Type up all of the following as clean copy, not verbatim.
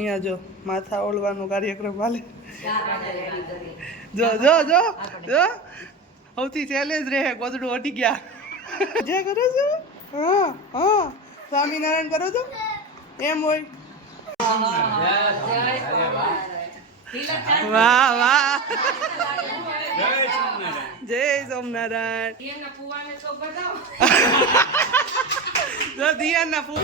અહીંયા જો માથા ઓળવાનો કાર્યક્રમ હાલે. જો જો જો જો સૌથી ચેલેન્જ રહે ગોદડું હટી ગયા. જે કરો છો? હા હા સ્વામિનારાયણ કરો છો એમ હોય. વાહ વાહ જય સોમનારાયણ. જો દિયાના ફૂ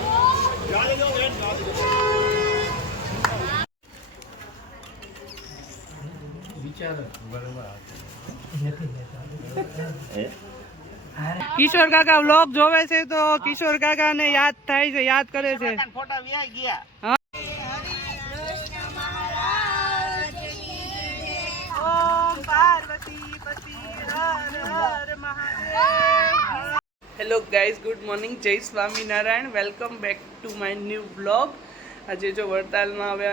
કિશોર કાકા વ્લોગ જોવે છે તો કિશોર કાકા ને યાદ થાય છે, યાદ કરે છે. હેલો ગાઈઝ, ગુડ મોર્નિંગ, જય Swaminarayan. Welcome back to my new blog. આજે જો વડતાલમાં હવે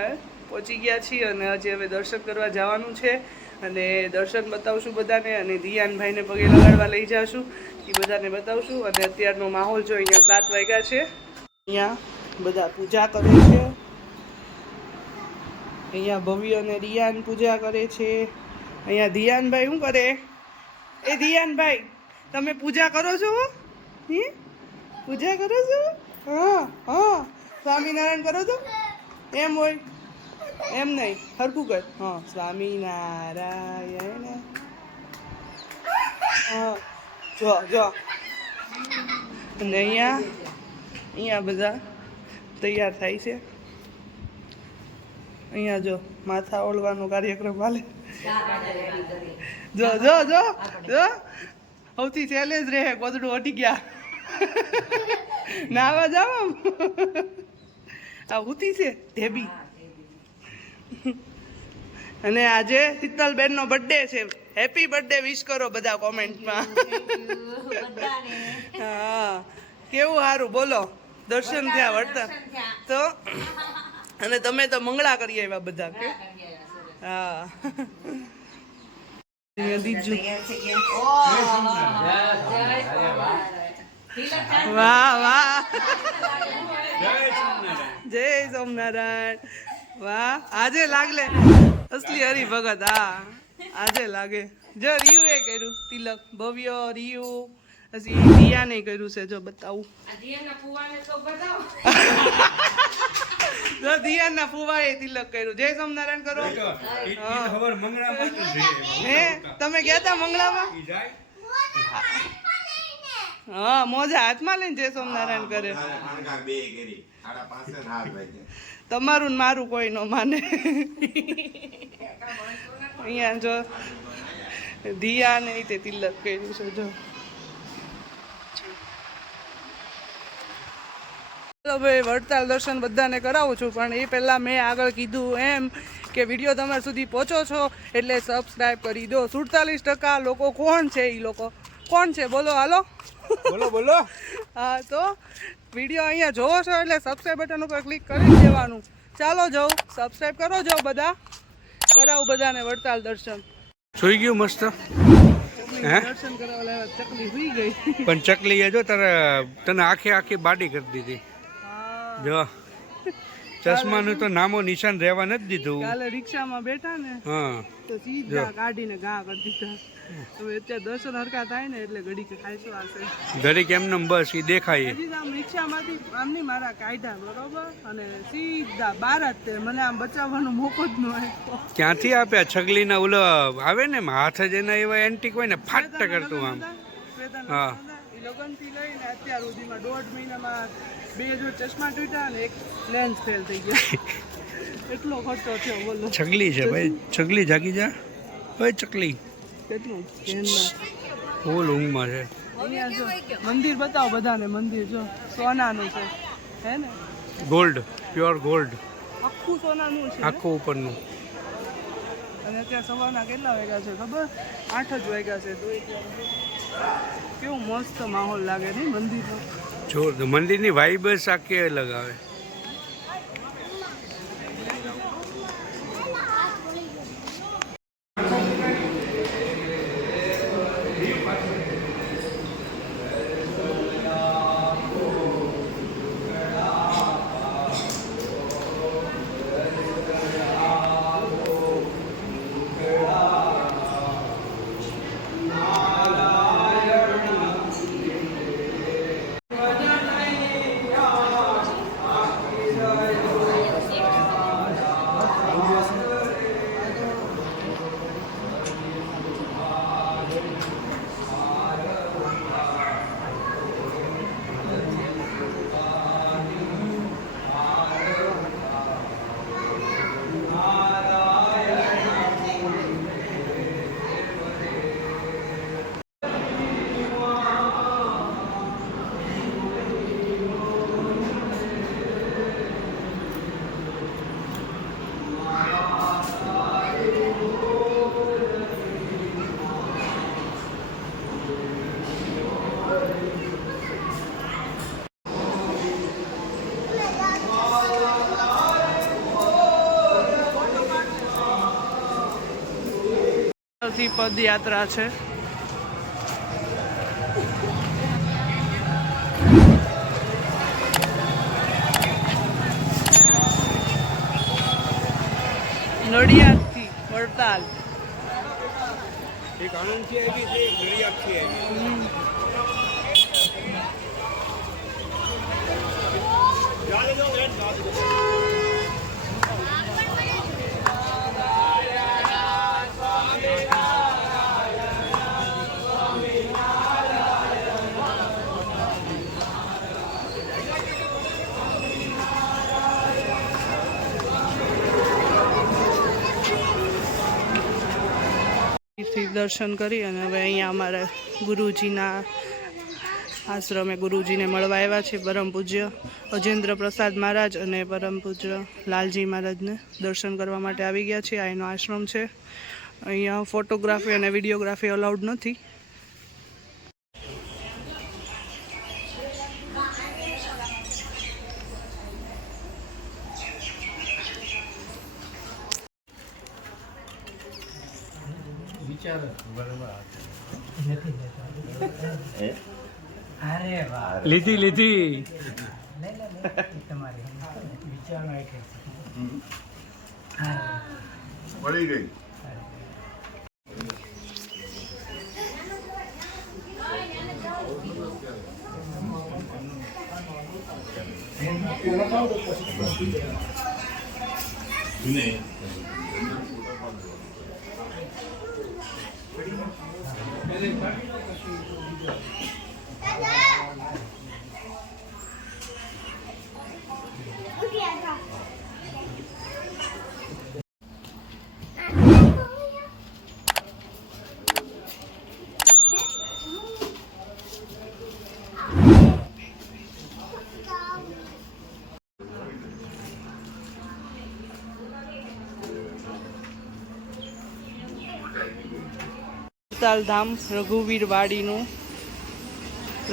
પહોંચી ગયા છીએ અને આજે હવે દર્શન કરવા જવાનું છે અને દર્શન બતાવશું બધાને અને દિયાનભાઈને પગે લગાડવા લઈ જશું એ બધાને બતાવશું. અને અત્યારનો માહોલ જો અહીંયા 7 વાગ્યા છે, અહીંયા બધા પૂજા કરે છે. અહીંયા ભવ્ય અને રિયાન પૂજા કરે છે. અહીંયા દિયાનભાઈ શું કરે? એ દિયાનભાઈ તમે પૂજા કરો છો? પૂજા કરો છો? હા હા સ્વામિનારાયણ કરો છો એમ હોય એમ નહીં, હરકું કર. હા સ્વામિનારાયણ. હા જો જો અને અહીંયા બધા તૈયાર થાય છે. અહીંયા જો માથા ઓળવાનો કાર્યક્રમ હાલે. જો જો જો જો સૌથી ચેલેન્જ રહે ગોદડું હટી ગયા. નાવા જાવ આ ઉતી છે ઢેબી. અને આજે શીતલબેન નો બર્થડે છે. હેપી બર્થડે વિશ કરો બધા કોમેન્ટમાં. હા કેવું સારું બોલો, દર્શન થયા વળતા તો. અને તમે તો મંગળા કરી આવ્યા બધા કે? હા વાહ વાહ જય સોમનારાયણ. વાહ આજે લાગલે અસલી હરિભગત. હા આજે લાગે. જો રિયુ એ કર્યું તિલક, ભવ્ય રિયુ, પછી દિયાને કર્યું છે. જો બતાવું જો દિયાના ફુવાએ તિલક કર્યું. જય સોમનારાયણ કરો. હે તમે ગયા તા મંગળામાં? હા મોજા હાથમાં લઈને જય સોમનારાયણ કરે. તમારું ને મારું કોઈ ન માને. અહીંયા જો દિયા ને તે તિલક કર્યું છે. જો ચાલો ભાઈ વડતાલ દર્શન બધાને કરાવું છું, પણ એ પહેલાં મેં આગળ કીધું એમ કે વિડીયો તમારા સુધી પહોંચો છો એટલે સબસ્ક્રાઈબ કરી દો. 47% લોકો કોણ છે? એ લોકો કોણ છે બોલો? હાલો બોલો બોલો. હા તો વિડીયો અહીંયા જોવો છો એટલે સબસ્ક્રાઈબ બટન ઉપર ક્લિક કરી દેવાનું. ચાલો જાઉં સબસ્ક્રાઈબ કરો, જાઓ બધા, કરાવું બધાને વડતાલ દર્શન. જોઈ ગયું મસ્ત દર્શન કરાવવા લાવ્યા, ચકલી સુઈ ગઈ. પણ ચકલીએ જો તને આખી બાડી કરી દીધી. જો ચશ્માનું તો નામો નિશાન રહેવા નથી દીધું. કાલે રિક્ષામાં બેઠા ને હા તો સીધા કાઢીને ઘા કરી દીધા. હવે અત્યારે દર્શન હરકા થાય ને એટલે ઘડી ખાઈશો આવશે. ઘડી કેમ ને બસ એ દેખાય. હજી આમ રિક્ષામાંથી આમની મારા કાઢ્યા બરોબર અને સીધા બાર જ તે મને આમ બચાવવાનો મોકો જ ન આપ્યો. ક્યાંથી આપ્યા? છગલીના ઓલો આવે ને હાથ જ એના એવા એન્ટિક હોય ને ફાટ કરતું આમ. હા લગનથી લઈને અત્યાર સુધીમાં 1.5 મહિનામાં 2 જોડ ચશ્મા તૂટ્યા અને 1 લેન્સ ફેલ થઈ ગયા. એટલો ખર્ચો થયો બોલો. છગલી છે ભાઈ, છગલી જાગી જા. ઓય ચકલી કેટલું ફૂલ ઊંઘમાં છે. અહીંયા જો મંદિર બતાવો બધાને. મંદિર જો સોનાનું છે હે ને? ગોલ્ડ, પ્યોર ગોલ્ડ, આખું સોનાનું છે આખું ઉપરનું. અને અત્યારે સવારના કેટલા વાગ્યા છે ખબર? 8 જ વાગ્યા છે. તો કેવું મસ્ત માહોલ લાગે ને મંદિરનો. જો મંદિરની વાઇબ જ આખી અલગ આવે. કિલોમીટરથી પદયાત્રા છે. નડિયાદથી વડતાલ. એક આણંદથી આવી છે, એક નડિયાદથી આવી. દર્શન કરી અને હવે અહીંયા અમારા ગુરુજીના આશ્રમે ગુરુજીને મળવા આવ્યા છે. પરમ પૂજ્ય અજેન્દ્ર પ્રસાદ મહારાજ અને પરમ પૂજ્ય લાલજી મહારાજને દર્શન કરવા માટે આવી ગયા છે. આ એનો આશ્રમ છે. અહીંયા ફોટોગ્રાફી અને વિડીયોગ્રાફી અલાઉડ નથી. લીધી લીધી મળી ગઈ. વડતાલ ધામ રઘુવીર વાડીનું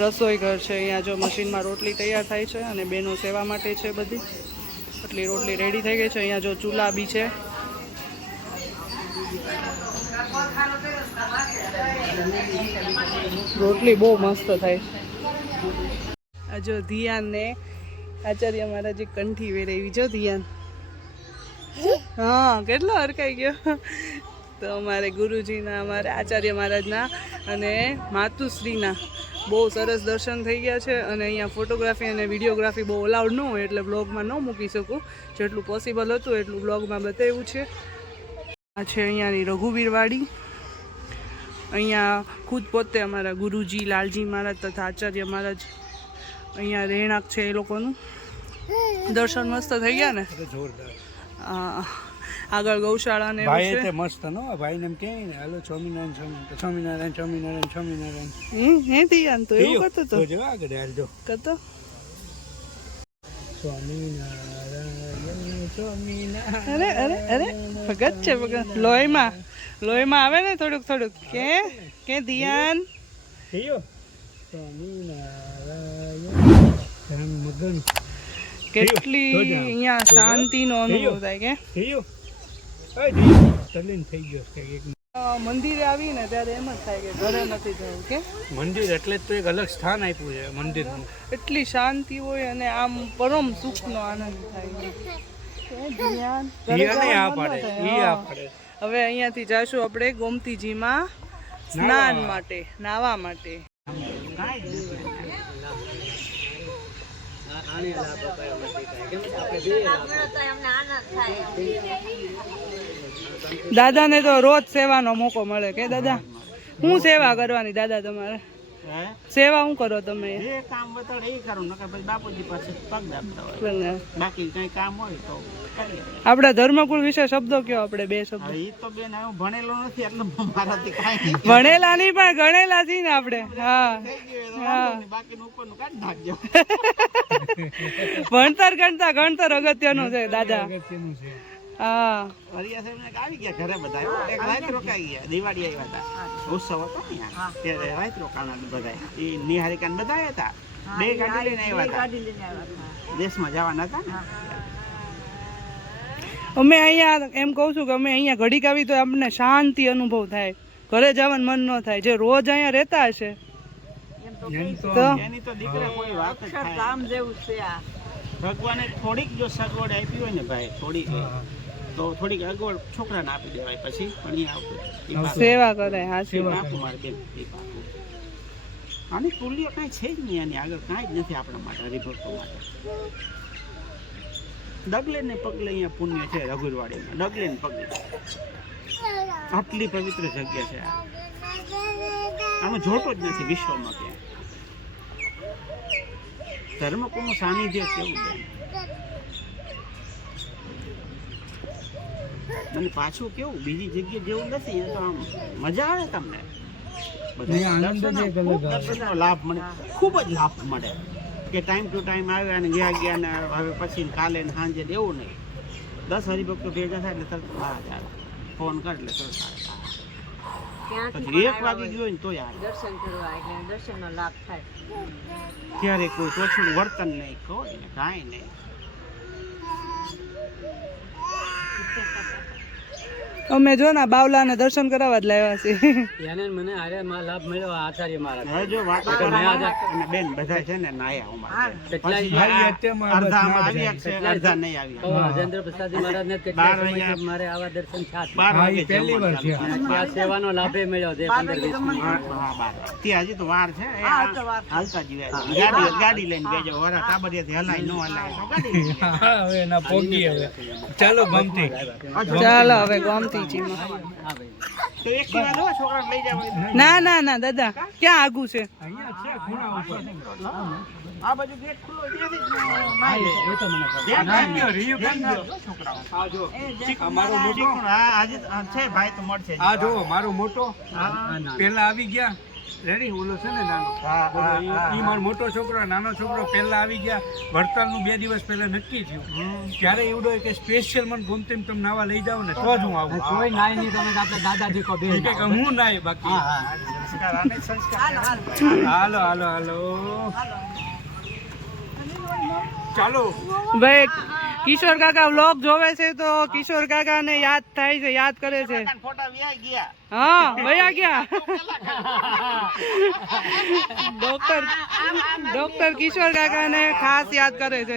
રસોઈ ઘર છે. અહીંયા જો મશીનમાં રોટલી તૈયાર થાય છે અને બેનો સેવા માટે છે બધી. એટલી રોટલી રેડી થઈ ગઈ છે. અહીંયા જો ચૂલા બી છે. રોટલી બહુ મસ્ત થાય. આ જો ધ્યાન ને આચાર્ય મહારાજે કંઠી વેરાવી. જો ધ્યાન, હા કેટલો હરકાઈ ગયો. તો અમારે ગુરુજીના, અમારે આચાર્ય મહારાજના અને માતુશ્રીના બહુ સરસ દર્શન થઈ ગયા છે. અને અહીંયા ફોટોગ્રાફી અને વિડીયોગ્રાફી બહુ અલાઉડ ન હોય એટલે બ્લોગમાં ન મૂકી શકું. જેટલું પોસિબલ હતું એટલું બ્લોગમાં બતાવ્યું છે. આ છે અહીંયાની રઘુવીર વાડી. અહીંયા ખુદ પોતે અમારા ગુરુજી લાલજી મહારાજ તથા આચાર્ય મહારાજ અહીંયા રહેણાંક છે. એ લોકોનું દર્શન મસ્ત થઈ ગયા ને. જોરદાર. આગળ ગૌશાળા ને ભાઈ તે મસ્ત નો ભાઈ ને એમ કે ને હાલો સ્વામિનારાયણ સ્વામિનારાયણ સ્વામિનારાયણ સ્વામિનારાયણ હે ધ્યાન તો એવું કરતો તો જો આગળ હાલજો કરતો. સ્વામિનારાયણ સ્વામિનારાયણ. અરે અરે અરે ભગત છે ભગત. લોહીમાં આવે ને થોડુંક થોડુંક. કે ધ્યાન થયો સ્વામિનારાયણ મગન. કેટલી અહીંયા શાંતિનો અનુભવ થાય. કે થયો થઈ ગયો કે એક મંદિરે આવીને ત્યારે એમ જ થાય કે ઘરે નથી જવું. કે મંદિર એટલે જ તો એક અલગ સ્થાન આપ્યું છે મંદિરનું. એટલી શાંતિ હોય અને આમ પરમ સુખનો આનંદ થાય. હવે અહીંયાથી જાશું આપણે ગોમતીજીમાં સ્નાન માટે, નાવા માટે. દાદાને તો રોજ સેવાનો મોકો મળે. કે દાદા હું સેવા કરવાની? દાદા તમારે સેવા શું કરો તમે? કામ બતાડે એ કરું, નકર પછી બાપુજી પાસે પગ દાબતા હોય. બાકી કઈ કામ હોય તો કરીએ. આપણા ધર્મકુળ વિશે શબ્દો કયો આપણે, બે શબ્દો. એ તો બેન હું ભણેલો નથી એટલે મારાથી કાંઈ ભણેલા નહીં પણ ગણેલા છીએ ને આપણે. હા હા, બાકીનું ઉપરનું કાઢી નાખજો. ગણતર અગત્યનું છે દાદા. હા હરિયા સાહેબ ને આવી ગયા ઘરે બધા. એક રાત રોકાઈ ગયા, દિવાળી આવ્યા હતા, ઉત્સવ હતો ને ત્યારે રાત રોકાણા બધા. એ નિહારિકા બધા હતા, બે ગાડી લઈને આવ્યા હતા, દેશમાં જવાના હતા ને. અમે અહીંયા એમ કહું છું કે અમે અહીંયા ઘડીક આવી તો આપણને શાંતિ અનુભવ થાય. ઘરે જવાનું મન ન થાય. જે રોજ અહીંયા રહેતા હશે તો એની તો દીકરા કોઈ વાત જ થાય. કામ જેવું છે આ. ભગવાને થોડીક જો સગવડ આપી હોય ને ભાઈ, થોડીક તો થોડીક અગવડ છોકરાને આપી દેવાય, પછી ભણી આવતું સેવા કરે. હાચી વાત. પાકું મારે બેન, એ પાકું. આની તુલ્ય કાંઈ છે જ નહીં, આની આગળ કાંઈ જ નથી આપણા માટે, હરિભક્તો માટે. ડગલે ને પગલે અહીંયા પુણ્ય છે રઘુરવાડીમાં, ડગલે ને પગલે આટલી પવિત્ર જગ્યા છે આ. આનો જોટો જ નથી વિશ્વમાં ક્યાંય. ધર્મકુળનું સાનિધ્ય કેવું છે. અને પાછું કેવું બીજી જગ્યાએ જેવું નથી, એ તો આમ મજા આવે તમને. દર્શનનો લાભ મળે, ખૂબ જ લાભ મળે કે ટાઈમ ટુ ટાઈમ આવ્યા ને ગયા ને હવે પછી કાલે ને સાંજે એવું નહીં. 10 હરિભક્તો ભેગા થાય એટલે તરત બહાર આવે, ફોન કરે એટલે તરત આવે. પછી 1 વાગી ગયો ને તોય આવે. દર્શન કરવા એટલે દર્શનનો લાભ થાય. ક્યારે કોઈ તોછડું વર્તન નહીં, કોઈ ને કાંઈ નહીં. અમે જો ને બાવલાને દર્શન કરાવવા જ લાવ્યા છીએ. એને મને આરે લાભ મળ્યો આચાર્ય મહારાજ. હવે જો વાત અને બેન બધા છે ને નાયા અમારે. અડધામાં આવ્યા છે, અડધા નહીં આવ્યા. રાજેન્દ્ર પ્રસાદ મહારાજ ને કેટલા સમયથી મારે આવા દર્શન થયા. 12 વાગે પહેલી વાર છે. આ સેવાનો લાભે મળ્યો છે 15-20 મિનિટ. ત્યાં હજી તો વાર છે. હાલતા જીવે ગાડી લઈને બેજો. વરા ટાબરિયાથી હલાય ન હલાય તો ગાડી હવે એના પોગી હવે ચાલો ગમતી. ચાલો હવે ગમતી. તો એક વાર જો છોકરાને લઈ જાવ. ના ના ના દાદા, ક્યાં આગું છે? અહીંયા છે ખૂણા ઉપર. આ બાજુ ગેટ ખુલ્લો ત્યાંથી જ એ તો મને ખબર. આ જો અમારો મોટો, હા આજે છે ભાઈ તો મળશે. આ જો મારો મોટો હા પેલા આવી ગયા. રેડી ઓલો છે ને નાનો, ઈ મારો મોટો છોકરો, નાનો છોકરો પેલા આવી ગયા. વડતાલનું 2 દિવસ પહેલા નક્કી થયું. ત્યારે એવડો કે સ્પેશિયલ મને ગોમતીમાં તમે નાવા લઈ જાવ ને તો જ હું આવું. કોઈ નાય નહીં, તમે આપણે દાદાજી કો બે. ઈ કે હું નાય બાકી. સંસ્કાર આને સંસ્કાર. હાલો હાલો હાલો ચાલો. ભાઈ કિશોર કાકા વ્લોગ જોવે છે તો કિશોર કાકા ને યાદ થાય છે, યાદ કરે છે. ફોટા વ્યાઈ ગયા. હા વયા ગયા. ડોક્ટર કિશોર કાકા ને ખાસ યાદ કરે છે.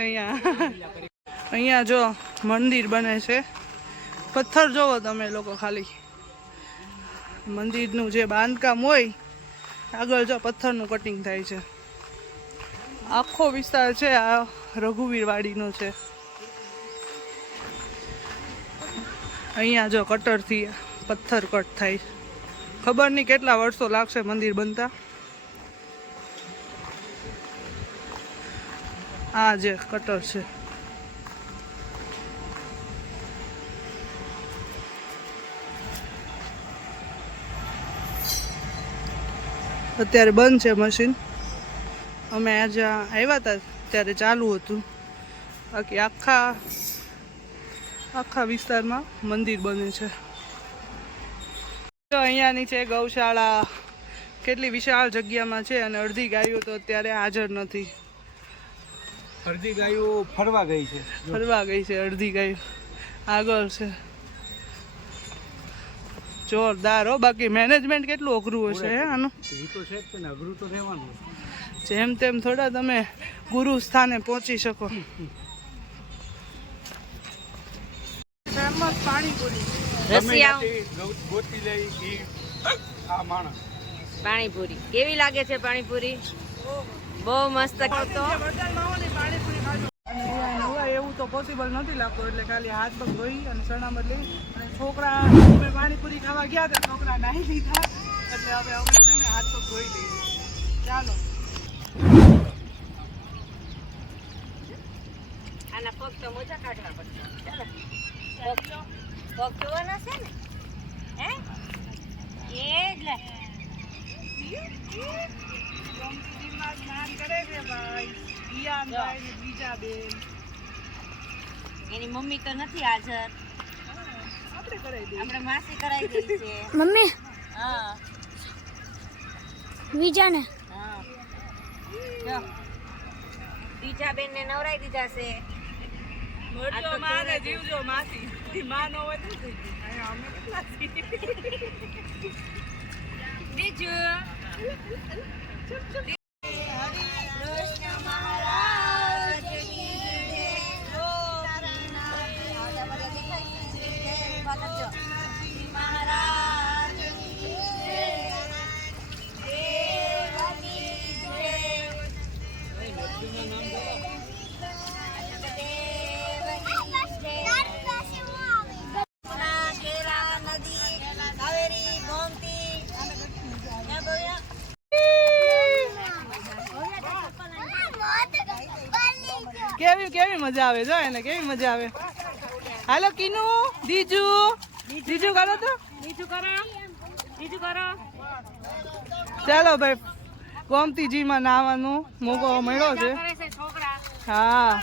અહીંયા જો મંદિર બને છે. પથ્થર જોવો તમે લોકો ખાલી. મંદિરનું જે બાંધકામ હોય આગળ જો પથ્થરનું કટિંગ થાય છે. આખો વિસ્તાર છે આ રઘુવીર વાડીનો છે. અહીંયા જો કટરથી પથ્થર કટ થાય. ખબર નહીં કેટલા વર્ષો લાગશે મંદિર બનતા. આ જે કટર છે અત્યારે બંધ છે મશીન. અમે આજે આવ્યા હતા ત્યારે ચાલુ હતું. બાકી આખા વિસ્તારમાં મંદિર બને છે. તો અહીંયાની છે ગૌશાળા. કેટલી વિશાળ જગ્યામાં છે અને અડધી ગાયો તો અત્યારે હાજર નથી. અડધી ગાયો ફરવા ગઈ છે. અડધી ગાયો આગળ છે. જોરદાર હો. બાકી મેનેજમેન્ટ કેટલું અઘરું હશે હે આનું. એ તો છે જ ને, અઘરું તો રહેવાનું. જેમ તેમ થોડા તમે ગુરુ સ્થાને પહોંચી શકો. ફેમસ પાણીપુરી. ગોતી લઈ આ માણસ. પાણીપુરી કેવી લાગે છે? પાણીપુરી બહુ મસ્ત. એવું તો પોસિબલ નથી લાગતું, એટલે ખાલી હાથ પગ ધોઈ અને ચણા બદલી અને છોકરા અમે પાણીપુરી ખાવા ગયા હતા. છોકરા નાહી લીધા એટલે હવે અમે છે ને હાથ પગ ધોઈ લઈએ. ચાલો. આના પગ તો મોજા કાઢવા પડશે. ચાલો પગ ધોવાના છે ને. હે એટલે સ્નાન કરે છે ભાઈ. ઈયાનભાઈ ને બીજા બેન. એની મમ્મી તો નથી હાજર. આપણે કરાવી દઈએ. આપણે માસી કરાવી દઈ છે. મમ્મી હા વિજાને હા જો બીજા બેન ને નવરાઈ દીધા છે. મોટો માને જીવજો માસી. માં ન હોય તો થઈ ગયું. અહીંયા અમે કેટલા છીએ. બીજું કેવી કેવી મજા આવે જો એને કેવી મજા આવે. હાલો કીનુ દીજુ દીજુ કરો તો બીજું કરો બીજું કરો. ચાલો ભાઈ ગોમતીજીમાં નાવાનું મોકો મળ્યો છે. કરે છે છોકરા. હા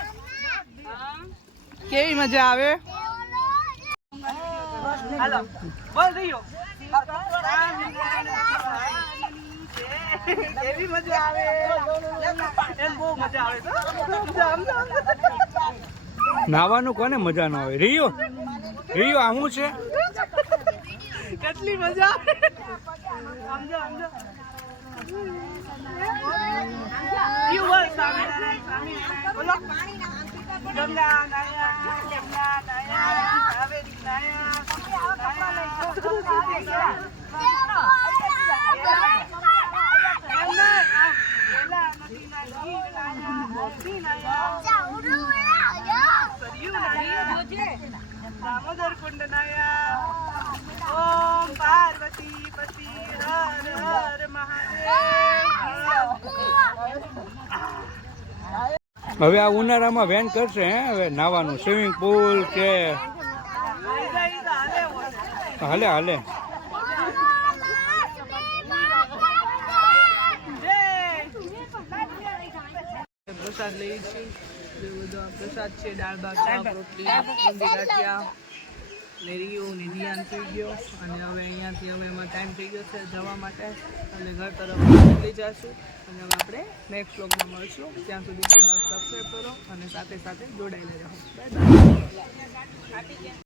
કેવી મજા આવે. હાલો બોલ દઈયો કેવી મજા આવે. એમ બહુ મજા આવે તો નાવાનું કોને મજા ન આવે. રિયો રિયો આ શું છે? કેટલી મજા આવે. સમજો સમજો યુ બોલ સ્વામિનારાયણ બોલો. ગંગા નાયા જમના નાયા કાવેરી દામોદર કુંડ નાયા. ઓમ પાર્વતી પતિ હર હર મહાદેવ. હવે આ ઉનાળામાં વેન કરશે હે હવે નાવાનું સ્વિમિંગ પુલ કે હાલે હાલે. પ્રસાદ લઈએ છીએ. એ બધો પ્રસાદ છે. દાળ ભાત શાક રોટલી ઊંધી ગાંઠિયા ને રીયું ને ધ્યાન થઈ ગયો. અને હવે અહીંયાથી હવે એમાં ટાઈમ થઈ ગયો છે જવા માટે એટલે ઘર તરફ નીકળી જઈશું. અને હવે આપણે નેક્સ્ટ વ્લોગમાં મળશું. ત્યાં સુધી ચેનલ સબસ્ક્રાઈબ કરો અને સાથે સાથે જોડાયેલા રહો. Bye bye.